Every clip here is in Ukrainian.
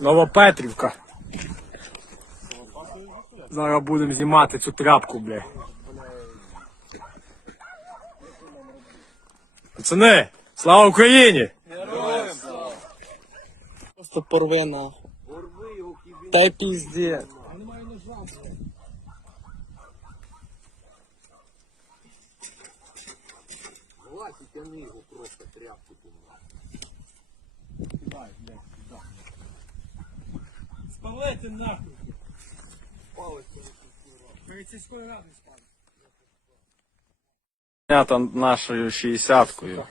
Новопетрівка. Зараз будемо знімати цю тряпку, бля. Пацани, слава Україні! Просто порви нахуй. Та й піздець. Спалити нахуй. Перед сільською радою спали. Нашою 60-кою.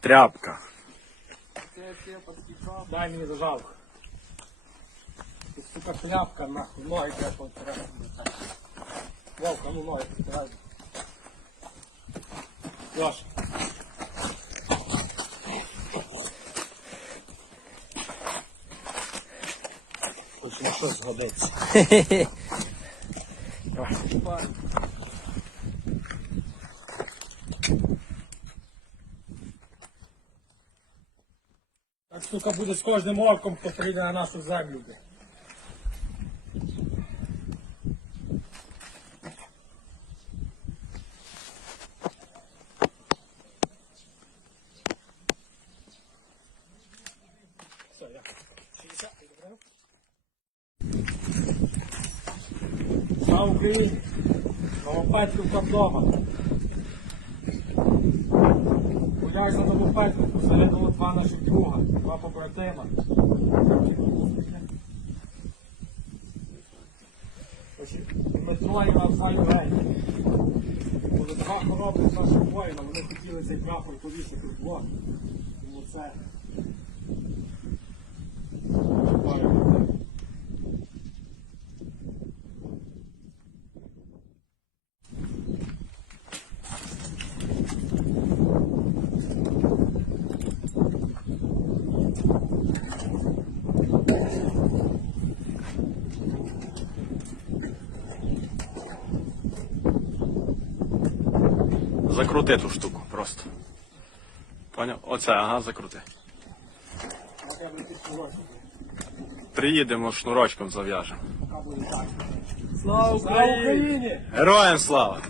Тряпка. Дай мені зажалку. Ти, сука, тряпка, нахуй, ноги треба потирати. Вовка, ну ноги потирай. Лоша. Хоч на що згодиться. Так, сука, буде з кожним орком, хто прийде на нашу землю. Все, я. 60, добре? Слава Україні! Новопетрівка вдома. Гуляю за Новопетрівку, загинуло два наших друга, два побратима. Дмитро і Рафаель Гень. Були два хоробрих наших воїна, вони хотіли цей прапор повісити в блок. Тому це. Закрути ту штуку просто. Поняв? Оце, ага, закрути. Приїдемо шнурочком зав'яжемо. Слава Україні! Героям слава!